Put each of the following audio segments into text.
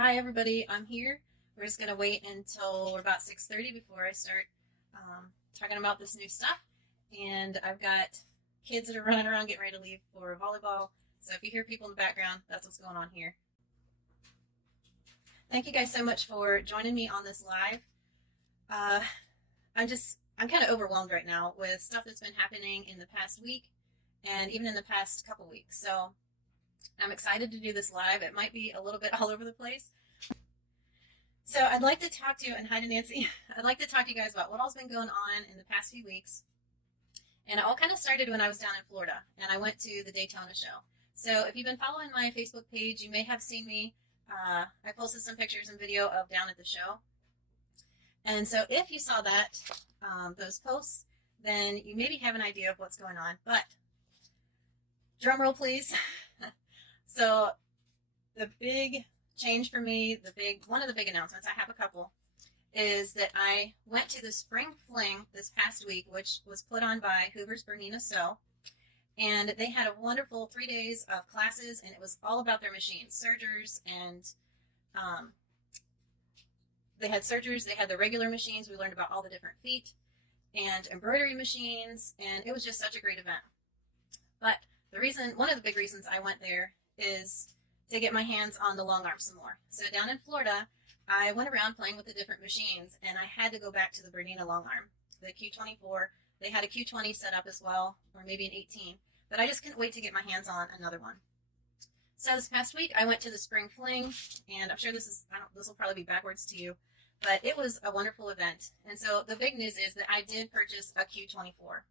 Hi everybody, I'm here. We're just going to wait until about 6:30 before I start talking about this new stuff. And I've got kids that are running around getting ready to leave for volleyball. So if you hear people in the background, that's what's going on here. Thank you guys so much for joining me on this live. Uh, I'm kind of overwhelmed right now with stuff that's been happening in the past week and even in the past couple weeks. So I'm excited to do this live. It might be a little bit all over the place. So I'd like to talk to you, and hi to Nancy, I'd like to talk to you guys about what all's been going on in the past few weeks. And it all kind of started when I was down in Florida, and I went to the Daytona Show. So if you've been following my Facebook page, you may have seen me. I posted some pictures and video of down at the show. And so if you saw that, those posts, then you maybe have an idea of what's going on. But drum roll, please. So the big change for me, one of the big announcements, I have a couple, is that I went to the Spring Fling this past week, which was put on by Hoover's Bernina Sew, and they had a wonderful 3 days of classes, and it was all about their machines, sergers, and they had sergers, they had the regular machines, we learned about all the different feet, and embroidery machines, and it was just such a great event. But one of the big reasons I went there is to get my hands on the Longarm some more. So down in Florida, I went around playing with the different machines, and I had to go back to the Bernina Longarm, the Q24. They had a Q20 set up as well, or maybe an 18, but I just couldn't wait to get my hands on another one. So this past week, I went to the Spring Fling, and I'm sure this will probably be backwards to you, but it was a wonderful event. And so the big news is that I did purchase a Q24.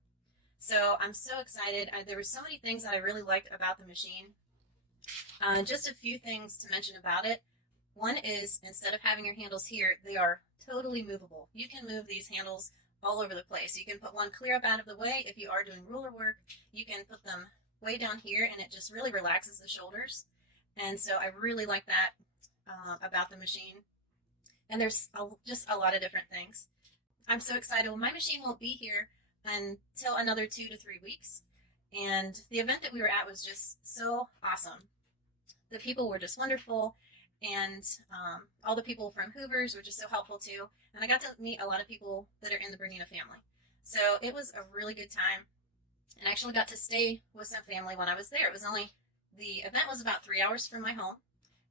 So I'm so excited. There were so many things that I really liked about the machine. Just a few things to mention about it. One is, instead of having your handles here, they are totally movable. You can move these handles all over the place. You can put one clear up out of the way if you are doing ruler work. You can put them way down here, and it just really relaxes the shoulders. And so I really like that about the machine. And there's just a lot of different things. I'm so excited. Well, my machine won't be here until another 2 to 3 weeks. And the event that we were at was just so awesome. The people were just wonderful, and all the people from Hoover's were just so helpful too. And I got to meet a lot of people that are in the Bernina family. So it was a really good time, and I actually got to stay with some family when I was there. The event was about 3 hours from my home,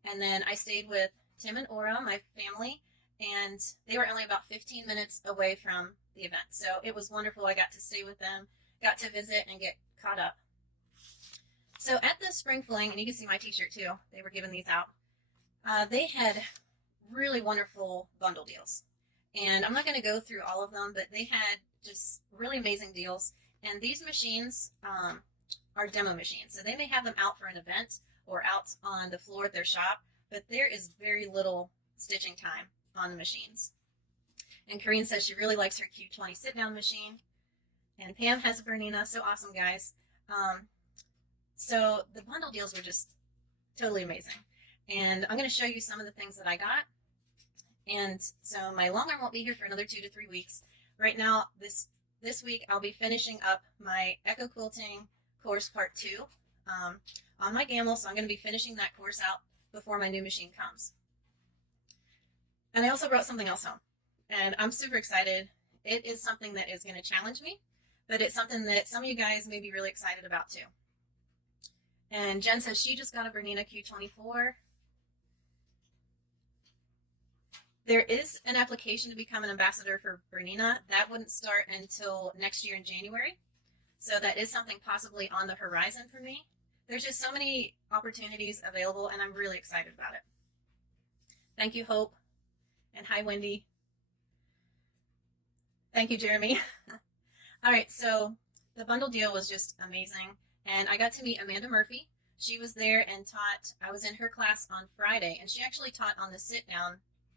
and then I stayed with Tim and Aura, my family, and they were only about 15 minutes away from the event. So it was wonderful. I got to stay with them, got to visit and get caught up. So at the Spring Fling, and you can see my t-shirt too, they were giving these out, they had really wonderful bundle deals. And I'm not going to go through all of them, but they had just really amazing deals. And these machines are demo machines. So they may have them out for an event or out on the floor at their shop, but there is very little stitching time on the machines. And Corinne says she really likes her Q20 sit-down machine. And Pam has a Bernina. So awesome, guys. So the bundle deals were just totally amazing. And I'm going to show you some of the things that I got. And so my Longarm won't be here for another 2 to 3 weeks. Right now, this week, I'll be finishing up my Echo Quilting course part 2 on my Gammill. So I'm going to be finishing that course out before my new machine comes. And I also brought something else home. And I'm super excited. It is something that is going to challenge me, but it's something that some of you guys may be really excited about too. And Jen says she just got a Bernina Q24. There is an application to become an ambassador for Bernina. That wouldn't start until next year in January. So that is something possibly on the horizon for me. There's just so many opportunities available, and I'm really excited about it. Thank you, Hope. And hi, Wendy. Thank you, Jeremy. All right, so the bundle deal was just amazing. And I got to meet Amanda Murphy. She was there and taught. I was in her class on Friday, and she actually taught on the sit-down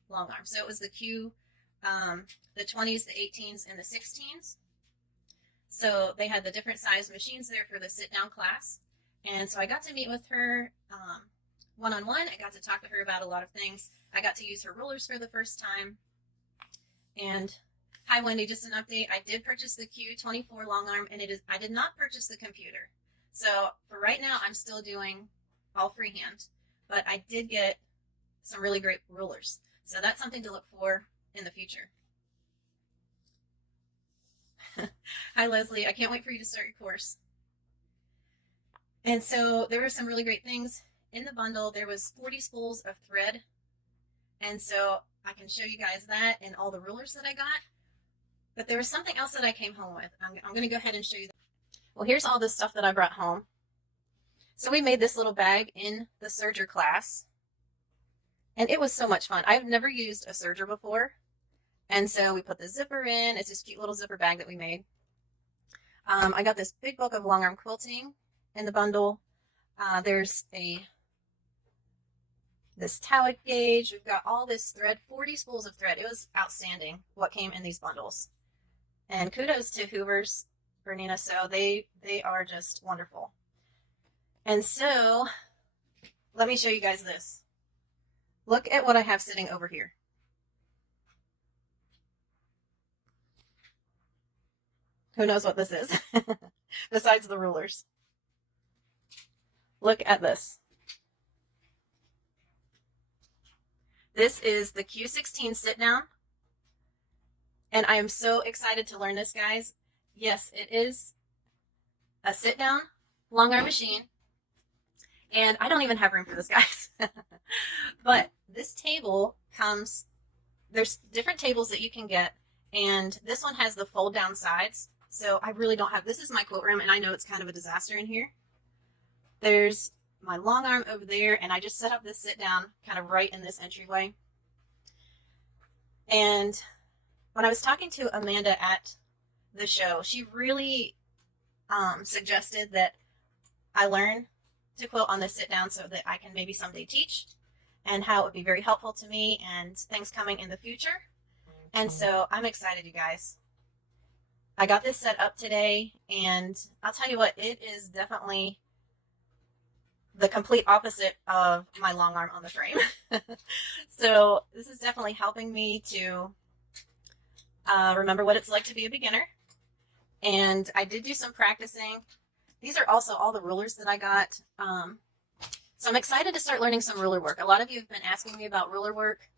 Longarm. So it was the the 20s, the 18s, and the 16s. So they had the different size machines there for the sit-down class. And so I got to meet with her one-on-one. I got to talk to her about a lot of things. I got to use her rulers for the first time. And hi, Wendy, just an update. I did purchase the Q24 Longarm, and I did not purchase the computer. So for right now, I'm still doing all freehand, but I did get some really great rulers. So that's something to look for in the future. Hi, Leslie. I can't wait for you to start your course. And so there were some really great things in the bundle. There was 40 spools of thread. And so I can show you guys that and all the rulers that I got. But there was something else that I came home with. I'm going to go ahead and show you that. Well, here's all the stuff that I brought home. So we made this little bag in the serger class. And it was so much fun. I've never used a serger before. And so we put the zipper in. It's this cute little zipper bag that we made. I got this big book of longarm quilting in the bundle. There's this towel gauge. We've got all this thread, 40 spools of thread. It was outstanding what came in these bundles. And kudos to Hoover's Bernina. So they are just wonderful. And so let me show you guys this. Look at what I have sitting over here. Who knows what this is besides the rulers? Look at this. This is the Q16 sit down. And I am so excited to learn this, guys. Yes, it is a sit down longarm machine. And I don't even have room for this, guys. But this table comes, there's different tables that you can get. And this one has the fold down sides. So I really don't have, this is my quilt room, and I know it's kind of a disaster in here. There's my long arm over there, and I just set up this sit down kind of right in this entryway. And when I was talking to Amanda at the show, she really suggested that I learn to quilt on the sit down so that I can maybe someday teach, and how it would be very helpful to me and things coming in the future. And so I'm excited, you guys. I got this set up today, and I'll tell you what, it is definitely the complete opposite of my long arm on the frame. So this is definitely helping me to remember what it's like to be a beginner. And I did do some practicing. These are also all the rulers that I got. So I'm excited to start learning some ruler work. A lot of you have been asking me about ruler work,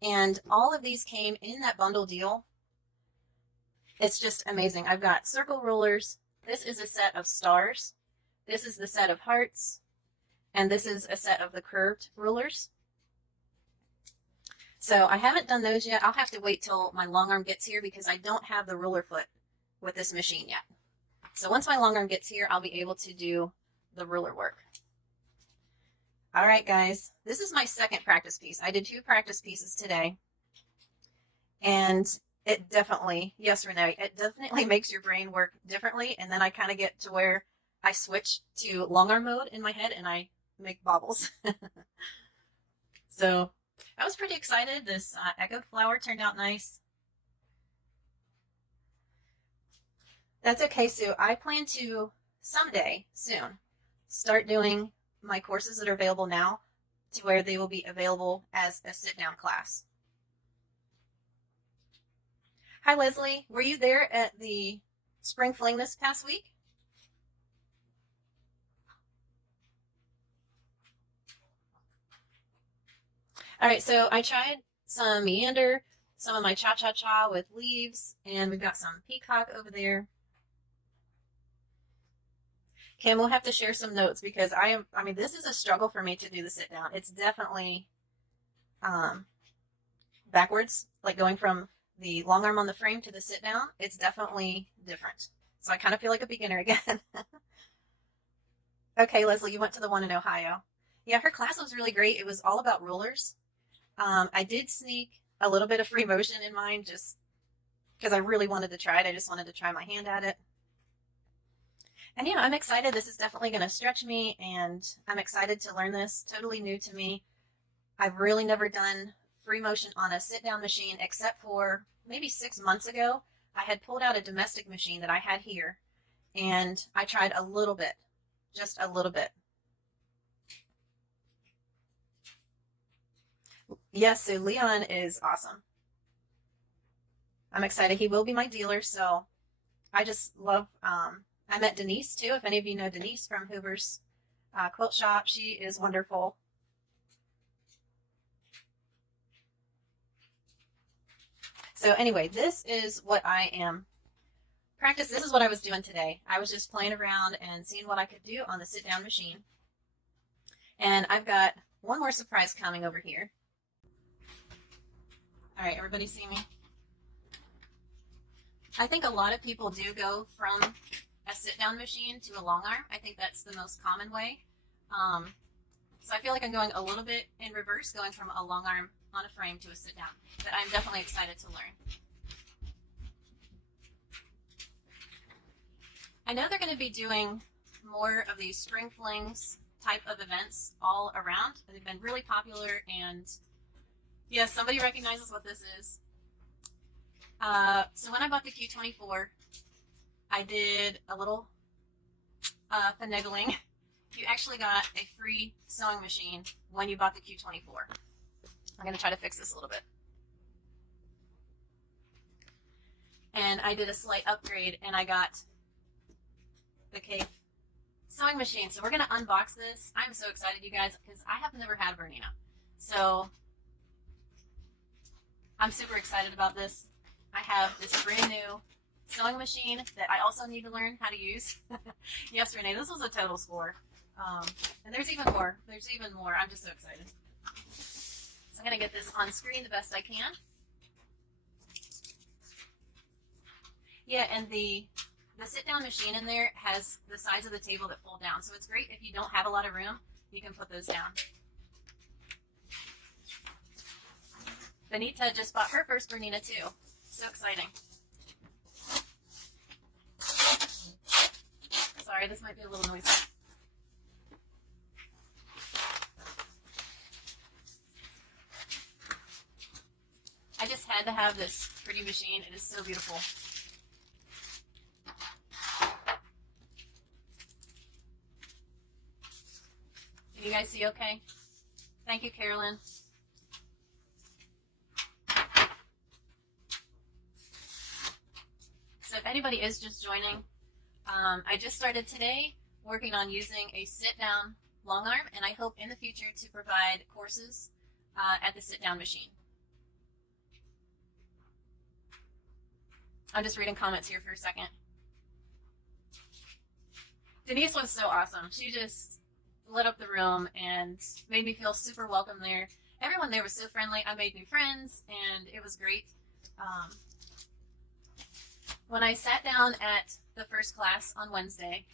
and all of these came in that bundle deal. It's just amazing. I've got circle rulers. This is a set of stars. This is the set of hearts. And this is a set of the curved rulers. So I haven't done those yet. I'll have to wait till my long arm gets here because I don't have the ruler foot with this machine yet. So once my long arm gets here, I'll be able to do the ruler work. All right, guys, this is my second practice piece. I did 2 practice pieces today. And it definitely, yes, Renee, it definitely makes your brain work differently. And then I kind of get to where I switch to long arm mode in my head and I make bobbles. So I was pretty excited. This echo flower turned out nice. That's okay, Sue. I plan to someday soon start doing my courses that are available now to where they will be available as a sit-down class. Hi, Leslie. Were you there at the Spring Fling this past week? All right, so I tried some meander, some of my cha-cha-cha with leaves, and we've got some peacock over there. Kim, we'll have to share some notes because I mean, this is a struggle for me to do the sit down. It's definitely backwards, like going from the long arm on the frame to the sit down. It's definitely different. So I kind of feel like a beginner again. Okay, Leslie, you went to the one in Ohio. Yeah, her class was really great. It was all about rulers. I did sneak a little bit of free motion in mine just because I really wanted to try it. I just wanted to try my hand at it. And yeah, I'm excited. This is definitely going to stretch me, and I'm excited to learn this. Totally new to me. I've really never done free motion on a sit-down machine except for maybe 6 months ago. I had pulled out a domestic machine that I had here, and I tried a little bit, just a little bit. Yes, so Leon is awesome. I'm excited. He will be my dealer, so I just love, I met Denise too. If any of you know Denise from Hoover's Quilt Shop, she is wonderful. So anyway, this is what I am practice. This is what I was doing today. I was just playing around and seeing what I could do on the sit-down machine. And I've got one more surprise coming over here. All right, everybody see me? I think a lot of people do go from a sit-down machine to a long arm. I think that's the most common way. So I feel like I'm going a little bit in reverse, going from a long arm on a frame to a sit-down. But I'm definitely excited to learn. I know they're going to be doing more of these Spring Flings type of events all around. They've been really popular, and yes, somebody recognizes what this is. So when I bought the Q24, I did a little finagling. You actually got a free sewing machine when you bought the Q24. I'm going to try to fix this a little bit. And I did a slight upgrade, and I got the Cave sewing machine. So we're going to unbox this. I'm so excited, you guys, because I have never had a Bernina. So I'm super excited about this. I have this brand new sewing machine that I also need to learn how to use. Yes, Renee, this was a total score. And there's even more. There's even more. I'm just so excited. So I'm going to get this on screen the best I can. Yeah, and the sit-down machine in there has the sides of the table that fold down. So it's great if you don't have a lot of room, you can put those down. Benita just bought her first Bernina too. So exciting. Sorry, this might be a little noisy. I just had to have this pretty machine. It is so beautiful. Can you guys see okay? Thank you, Carolyn. So if anybody is just joining, I just started today working on using a sit-down long arm, and I hope in the future to provide courses at the sit-down machine. I'm just reading comments here for a second. Denise was so awesome. She just lit up the room and made me feel super welcome there. Everyone there was so friendly. I made new friends, and it was great. When I sat down at the first class on Wednesday,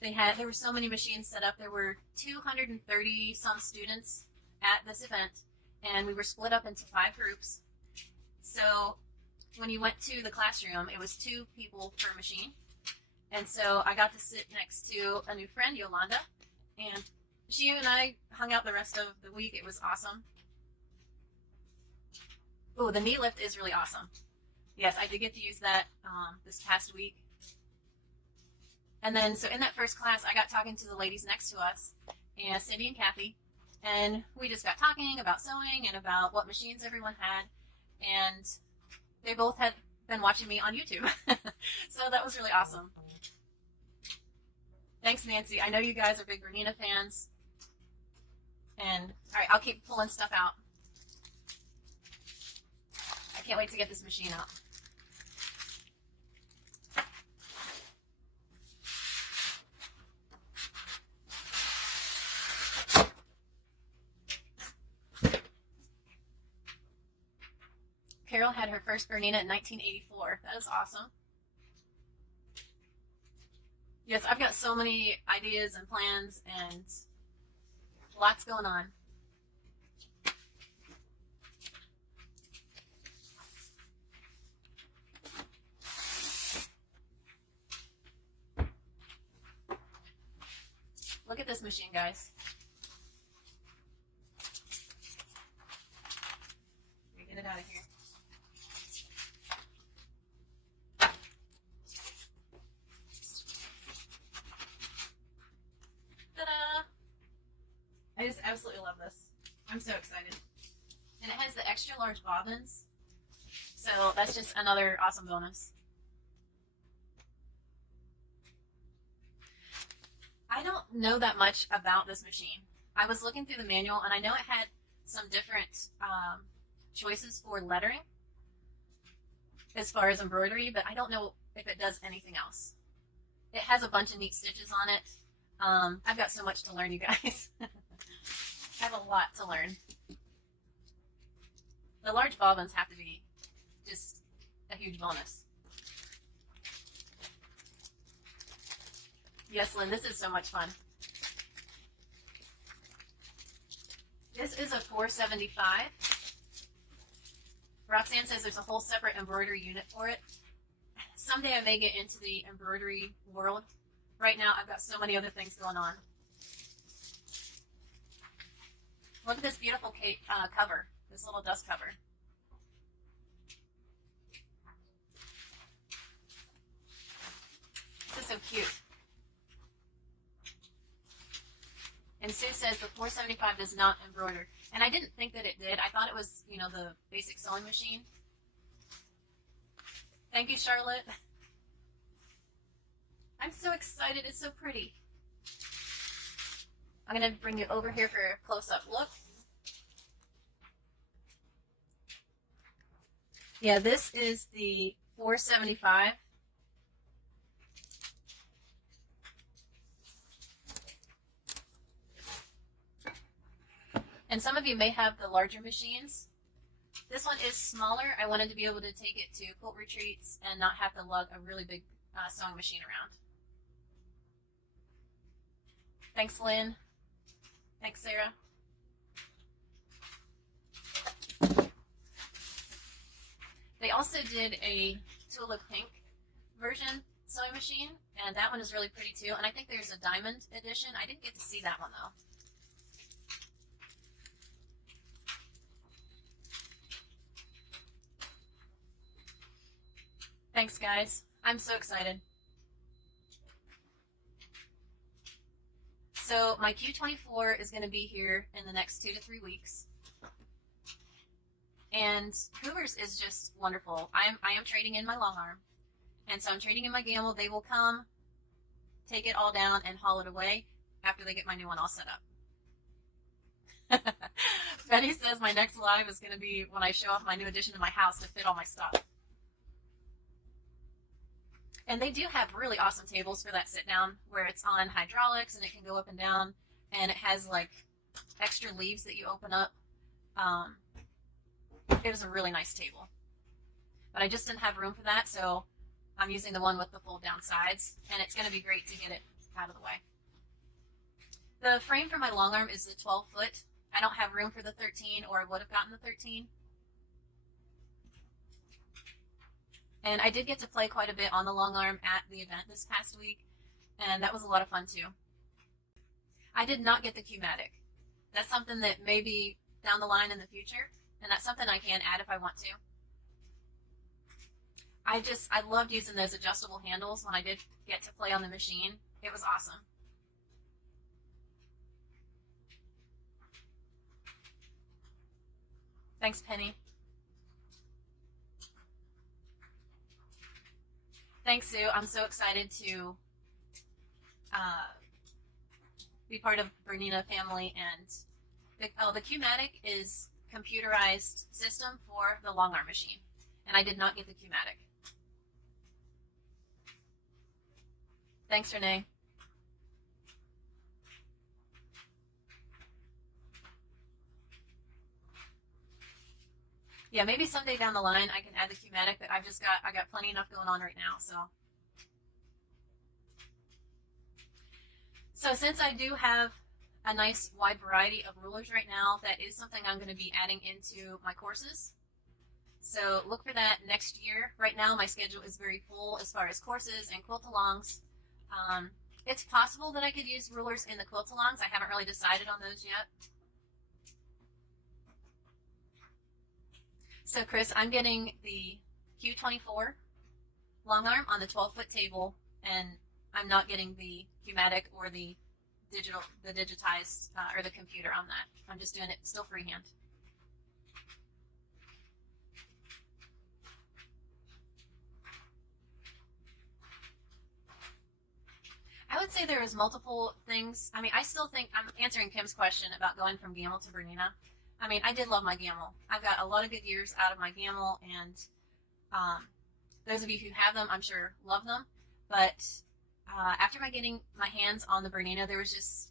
there were so many machines set up. There were 230 some students at this event, and we were split up into 5 groups. So when you went to the classroom, it was 2 people per machine. And so I got to sit next to a new friend, Yolanda, and she and I hung out the rest of the week. It was awesome. Oh, the knee lift is really awesome. Yes, I did get to use that this past week. And then, so in that first class, I got talking to the ladies next to us, and Cindy and Kathy, and we just got talking about sewing and about what machines everyone had, and they both had been watching me on YouTube. So that was really awesome. Thanks, Nancy. I know you guys are big Bernina fans. And, all right, I'll keep pulling stuff out. I can't wait to get this machine out. Carol had her first Bernina in 1984. That is awesome. Yes, I've got so many ideas and plans and lots going on. Look at this machine, guys. Let me get it out of here. I just absolutely love this. I'm so excited. And it has the extra large bobbins. So that's just another awesome bonus. I don't know that much about this machine. I was looking through the manual, and I know it had some different choices for lettering. as far as embroidery, but I don't know if it does anything else. It has a bunch of neat stitches on it. I've got so much to learn, you guys. I have a lot to learn. The large bobbins have to be just a huge bonus. Yes, Lynn, this is so much fun. This is a $4.75. Roxanne says there's a whole separate embroidery unit for it. Someday I may get into the embroidery world. Right now I've got so many other things going on. Look at this beautiful cover, this little dust cover. This is so cute. And Sue says the $4.75 does not embroider. And I didn't think that it did. I thought it was, you know, the basic sewing machine. Thank you, Charlotte. I'm so excited. It's so pretty. I'm going to bring you over here for a close-up look. Yeah, this is the $4.75. And some of you may have the larger machines. This one is smaller. I wanted to be able to take it to quilt retreats and not have to lug a really big sewing machine around. Thanks, Lynn. Thanks, Sarah. They also did a Tulip Pink version sewing machine, and that one is really pretty too. And I think there's a diamond edition. I didn't get to see that one though. Thanks, guys. I'm so excited. So my Q24 is going to be here in the next 2 to 3 weeks. And Hoovers is just wonderful. I am trading in my Longarm. And so I'm trading in my Gammill. They will come, take it all down, and haul it away after they get my new one all set up. Betty says my next live is going to be when I show off my new addition to my house to fit all my stuff. And they do have really awesome tables for that sit down where it's on hydraulics and it can go up and down, and it has like extra leaves that you open up. It was a really nice table, but I just didn't have room for that, so I'm using the one with the fold down sides, and it's going to be great to get it out of the way. The frame for my Longarm is the 12-foot. I don't have room for the 13, or I would have gotten the 13. And I did get to play quite a bit on the Longarm at the event this past week, and that was a lot of fun too. I did not get the Q-matic. That's something that may be down the line in the future, and that's something I can add if I want to. I loved using those adjustable handles when I did get to play on the machine. It was awesome. Thanks, Penny. Thanks, Sue. I'm so excited to be part of Bernina family. And the Q-matic is computerized system for the Longarm machine, and I did not get the Q-matic. Thanks, Renee. Yeah, maybe someday down the line I can add the Q-matic, but I got plenty enough going on right now. So since I do have a nice wide variety of rulers right now, that is something I'm going to be adding into my courses. So look for that next year. Right now my schedule is very full as far as courses and quilt-alongs. It's possible that I could use rulers in the quilt-alongs. I haven't really decided on those yet. So Chris, I'm getting the Q24 Longarm on the 12-foot table, and I'm not getting the Q-matic or the digitized or the computer on that. I'm just doing it still freehand. I would say there is multiple things. I mean, I still think I'm answering Kim's question about going from Gammill to Bernina. I mean, I did love my Gammill. I've got a lot of good years out of my Gammill, and Those of you who have them, I'm sure, love them. But after my getting my hands on the Bernina, there was just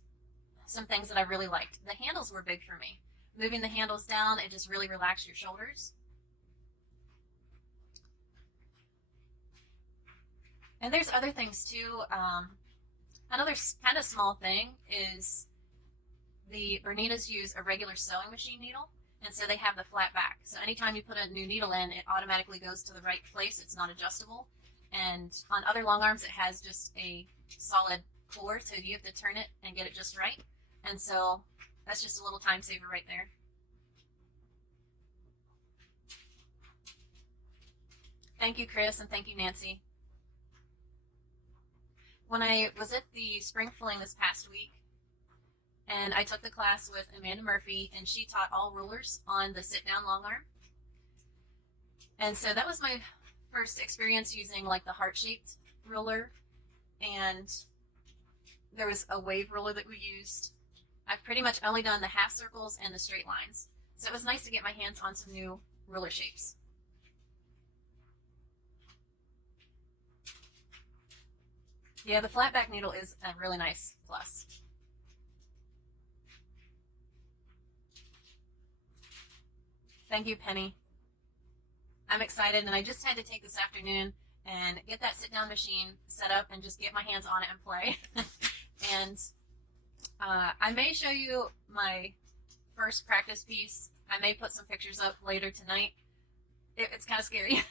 some things that I really liked. The handles were big for me. Moving the handles down, it just really relaxed your shoulders. And there's other things too. Another kind of small thing is the Berninas use a regular sewing machine needle, and so they have the flat back. So anytime you put a new needle in, it automatically goes to the right place. It's not adjustable. And on other long arms, it has just a solid core, so you have to turn it and get it just right. And so that's just a little time saver right there. Thank you, Chris, and thank you, Nancy. When I was at the Spring Fling this past week, and I took the class with Amanda Murphy, and she taught all rulers on the sit-down long arm. And so that was my first experience using like the heart-shaped ruler, and there was a wave ruler that we used. I've pretty much only done the half circles and the straight lines. So it was nice to get my hands on some new ruler shapes. Yeah, the flat back needle is a really nice plus. Thank you, Penny. I'm excited, and I just had to take this afternoon and get that sit-down machine set up and just get my hands on it and play. And I may show you my first practice piece. I may put some pictures up later tonight. It's kind of scary.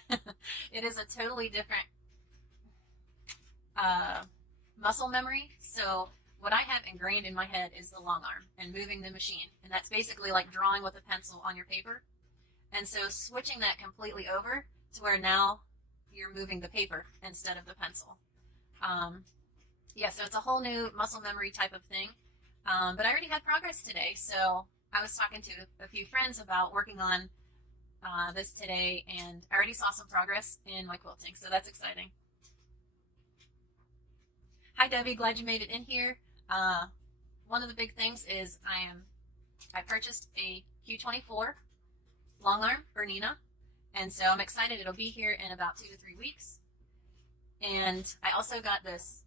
It is a totally different muscle memory. So what I have ingrained in my head is the long arm and moving the machine. And that's basically like drawing with a pencil on your paper. And so switching that completely over to where now you're moving the paper instead of the pencil. Yeah, so it's a whole new muscle memory type of thing. But I already had progress today. So I was talking to a few friends about working on this today, and I already saw some progress in my quilting. So that's exciting. Hi, Debbie. Glad you made it in here. One of the big things is I purchased a Q24 Longarm Bernina, and so I'm excited. It'll be here in about 2 to 3 weeks. And I also got this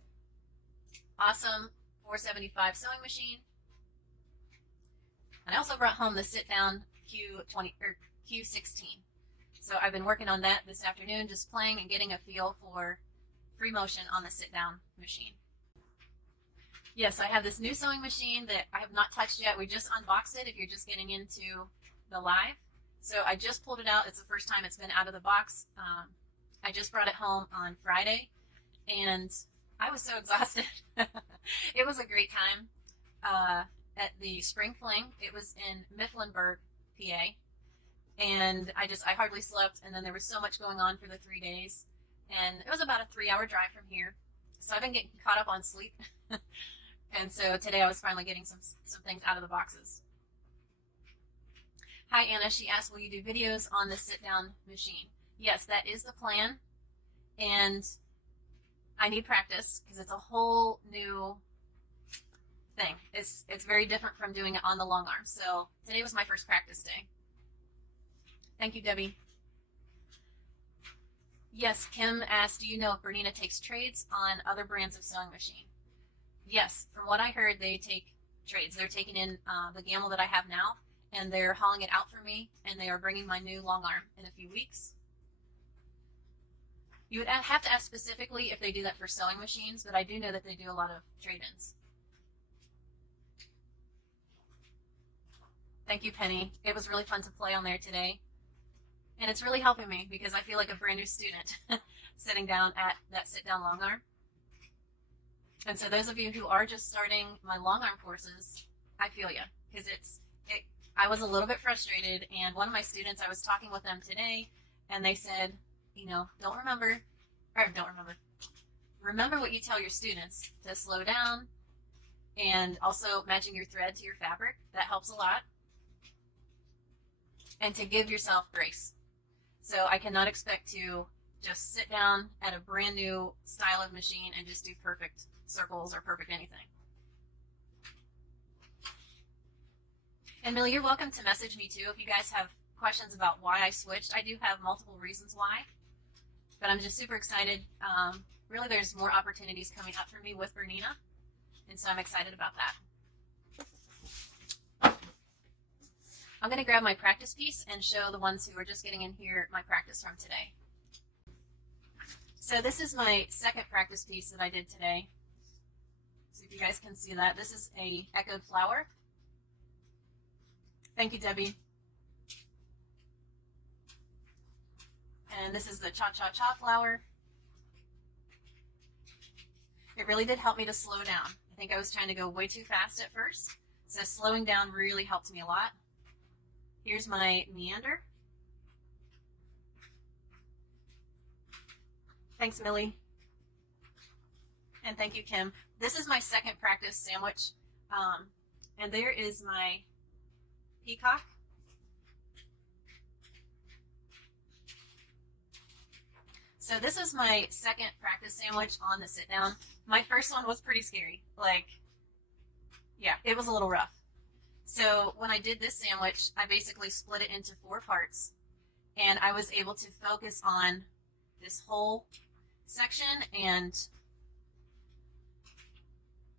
awesome 475 sewing machine, and I also brought home the sit-down Q16. So I've been working on that this afternoon, just playing and getting a feel for free motion on the sit-down machine. Yes, I have this new sewing machine that I have not touched yet. We just unboxed it if you're just getting into the live. So I just pulled it out. It's the first time it's been out of the box. I just brought it home on Friday, and I was so exhausted. It was a great time at the Spring Fling. It was in Mifflinburg, PA, and I hardly slept, and then there was so much going on for the 3 days, and it was about a 3-hour drive from here. So I've been getting caught up on sleep. And so today I was finally getting some things out of the boxes. Hi, Anna. She asked, will you do videos on the sit-down machine? Yes, that is the plan. And I need practice because it's a whole new thing. It's very different from doing it on the long arm. So today was my first practice day. Thank you, Debbie. Yes, Kim asked, do you know if Bernina takes trades on other brands of sewing machine? Yes, from what I heard, they take trades. They're taking in the Gammill that I have now, and they're hauling it out for me, and they are bringing my new long arm in a few weeks. You would have to ask specifically if they do that for sewing machines, but I do know that they do a lot of trade-ins. Thank you, Penny. It was really fun to play on there today, and it's really helping me because I feel like a brand new student sitting down at that sit-down long arm. And so those of you who are just starting my long arm courses, I feel you, because I was a little bit frustrated, and one of my students, I was talking with them today, and they said, you know, remember what you tell your students, to slow down, and also matching your thread to your fabric. That helps a lot. And to give yourself grace. So I cannot expect to just sit down at a brand new style of machine and just do perfect circles or perfect anything. And Millie, you're welcome to message me too if you guys have questions about why I switched. I do have multiple reasons why. But I'm just super excited. Really, there's more opportunities coming up for me with Bernina, and so I'm excited about that. I'm going to grab my practice piece and show the ones who are just getting in here my practice from today. So this is my second practice piece that I did today. See if you guys can see that. This is a echoed flower. Thank you, Debbie. And this is the cha-cha-cha flower. It really did help me to slow down. I think I was trying to go way too fast at first, so slowing down really helped me a lot. Here's my meander. Thanks, Millie. And thank you, Kim. This is my second practice sandwich. And there is my peacock. So this is my second practice sandwich on the sit down. My first one was pretty scary. Like, yeah, it was a little rough. So when I did this sandwich, I basically split it into 4 parts, and I was able to focus on this whole section and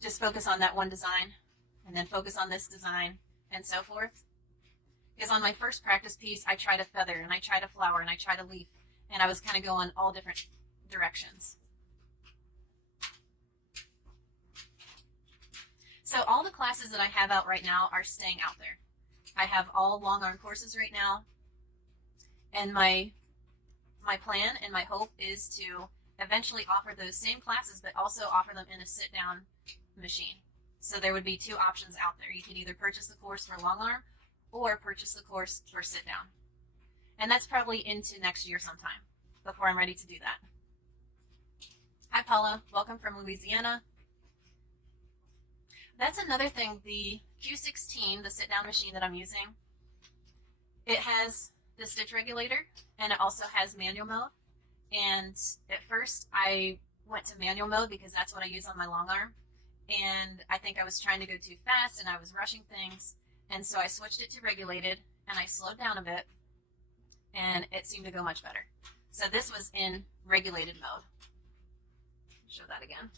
just focus on that one design, and then focus on this design, and so forth. Because on my first practice piece, I tried a feather, and I tried a flower, and I tried a leaf, and I was kind of going all different directions. So all the classes that I have out right now are staying out there. I have all long arm courses right now, and my plan and my hope is to eventually offer those same classes, but also offer them in a sit-down machine. So there would be 2 options out there. You could either purchase the course for long arm or purchase the course for sit-down. And that's probably into next year sometime before I'm ready to do that. Hi, Paula. Welcome from Louisiana. That's another thing, the Q16, the sit-down machine that I'm using, it has the stitch regulator, and it also has manual mode. And at first I went to manual mode because that's what I use on my long arm, and I think I was trying to go too fast and I was rushing things, and so I switched it to regulated, and I slowed down a bit, and it seemed to go much better. So this was in regulated mode. Show that again.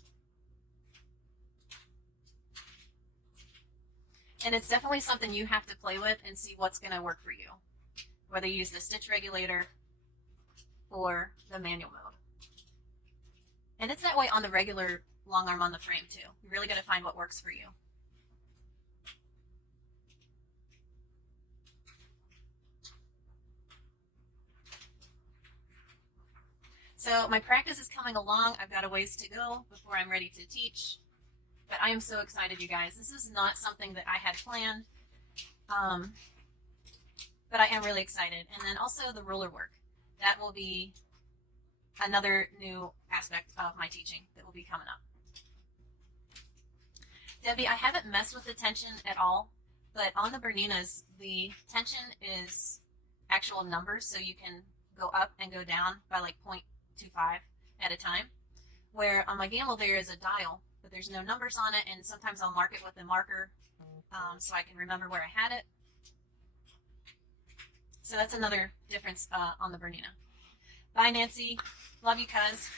And it's definitely something you have to play with and see what's going to work for you, whether you use the stitch regulator or the manual mode. And it's that way on the regular long arm on the frame too. You really got to find what works for you. So my practice is coming along. I've got a ways to go before I'm ready to teach. But I am so excited, you guys. This is not something that I had planned, but I am really excited. And then also the ruler work. That will be another new aspect of my teaching that will be coming up. Debbie, I haven't messed with the tension at all, but on the Berninas, the tension is actual numbers, so you can go up and go down by like 0.25 at a time, where on my Gammill there is a dial, but there's no numbers on it, and sometimes I'll mark it with a marker so I can remember where I had it. So that's another difference on the Bernina. Bye, Nancy. Love you, cuz.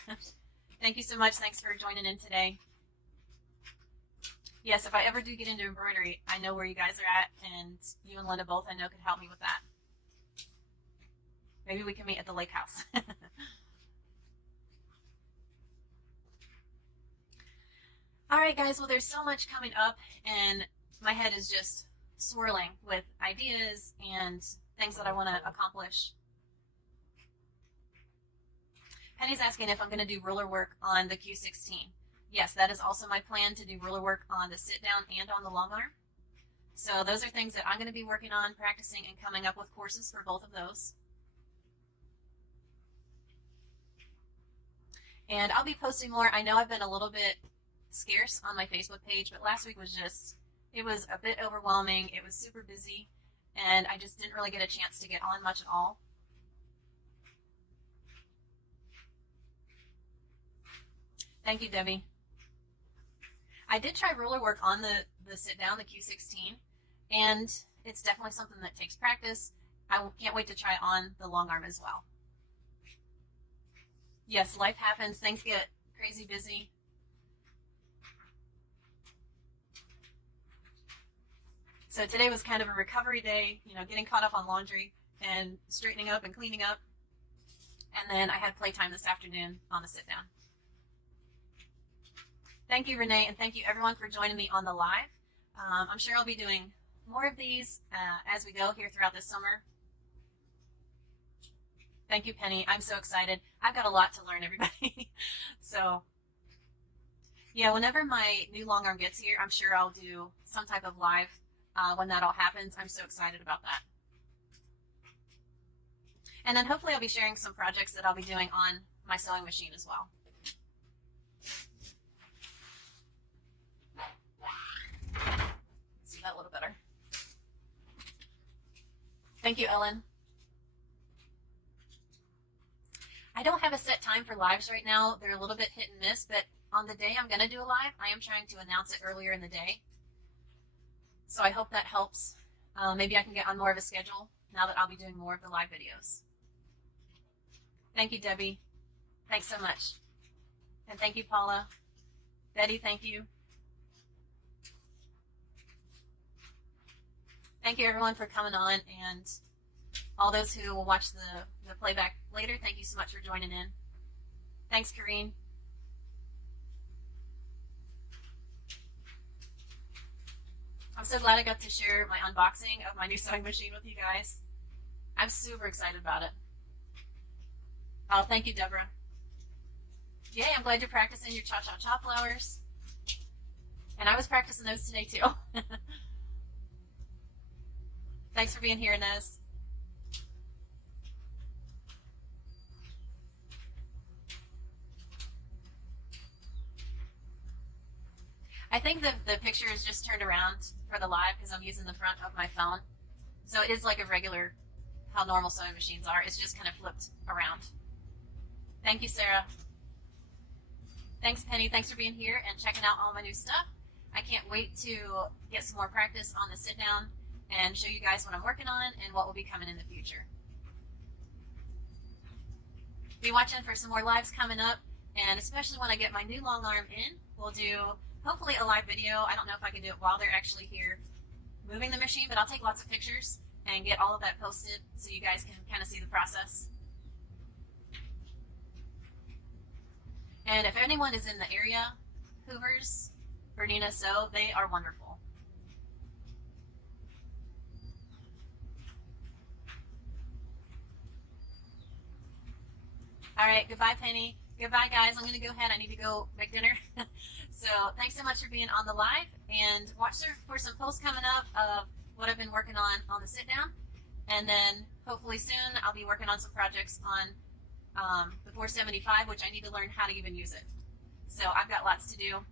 Thank you so much. Thanks for joining in today. Yes, if I ever do get into embroidery, I know where you guys are at, and you and Linda both I know could help me with that. Maybe we can meet at the lake house. All right, guys, well, there's so much coming up, and my head is just swirling with ideas and things that I want to accomplish. Penny's asking if I'm going to do ruler work on the Q16. Yes, that is also my plan, to do ruler work on the sit down and on the long arm. So those are things that I'm going to be working on, practicing, and coming up with courses for both of those. And I'll be posting more. I know I've been a little bit scarce on my Facebook page, but last week was just, it was a bit overwhelming. It was super busy, and I just didn't really get a chance to get on much at all. Thank you, Debbie. I did try ruler work on the sit down, the Q16, and it's definitely something that takes practice. I can't wait to try on the long arm as well. Yes, life happens. Things get crazy busy. So today was kind of a recovery day, you know, getting caught up on laundry and straightening up and cleaning up. And then I had playtime this afternoon on the sit down. Thank you, Renee, and thank you everyone for joining me on the live. I'm sure I'll be doing more of these as we go here throughout this summer. Thank you, Penny. I'm so excited. I've got a lot to learn, everybody. So, yeah, whenever my new long arm gets here, I'm sure I'll do some type of live when that all happens. I'm so excited about that. And then hopefully I'll be sharing some projects that I'll be doing on my sewing machine as well. See that a little better. Thank you, Ellen. I don't have a set time for lives right now. They're a little bit hit and miss, but on the day I'm going to do a live, I am trying to announce it earlier in the day. So I hope that helps. Maybe I can get on more of a schedule now that I'll be doing more of the live videos. Thank you, Debbie. Thanks so much. And thank you, Paula. Betty, thank you. Thank you, everyone, for coming on, and all those who will watch the playback later, thank you so much for joining in. Thanks, Kareen. I'm so glad I got to share my unboxing of my new sewing machine with you guys. I'm super excited about it. Oh, thank you, Deborah. Yay, I'm glad you're practicing your cha-cha-cha flowers. And I was practicing those today, too. Thanks for being here, Inez. I think the picture is just turned around for the live because I'm using the front of my phone. So it is like a regular, how normal sewing machines are. It's just kind of flipped around. Thank you, Sarah. Thanks, Penny. Thanks for being here and checking out all my new stuff. I can't wait to get some more practice on the sit down and show you guys what I'm working on and what will be coming in the future. Be watching for some more lives coming up, and especially when I get my new long arm in, we'll do hopefully a live video. I don't know if I can do it while they're actually here moving the machine, but I'll take lots of pictures and get all of that posted so you guys can kind of see the process. And if anyone is in the area, Hoover's, Bernina Sew, they are wonderful. All right, goodbye, Penny. Goodbye, guys. I'm going to go ahead. I need to go make dinner. So thanks so much for being on the live, and watch for some posts coming up of what I've been working on the sit down. And then hopefully soon I'll be working on some projects on the 475, which I need to learn how to even use it. So I've got lots to do.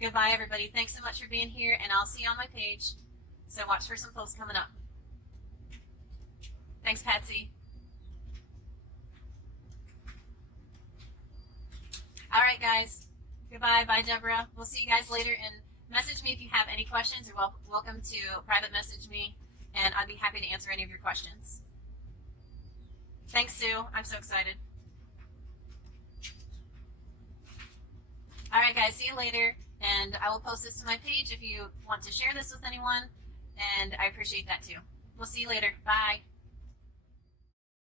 Goodbye, everybody. Thanks so much for being here, and I'll see you on my page. So watch for some posts coming up. Thanks, Patsy. All right, guys. Goodbye. Bye, Deborah. We'll see you guys later, and message me if you have any questions. You're welcome to private message me, and I'd be happy to answer any of your questions. Thanks, Sue. I'm so excited. All right, guys. See you later, and I will post this to my page if you want to share this with anyone, and I appreciate that too. We'll see you later. Bye.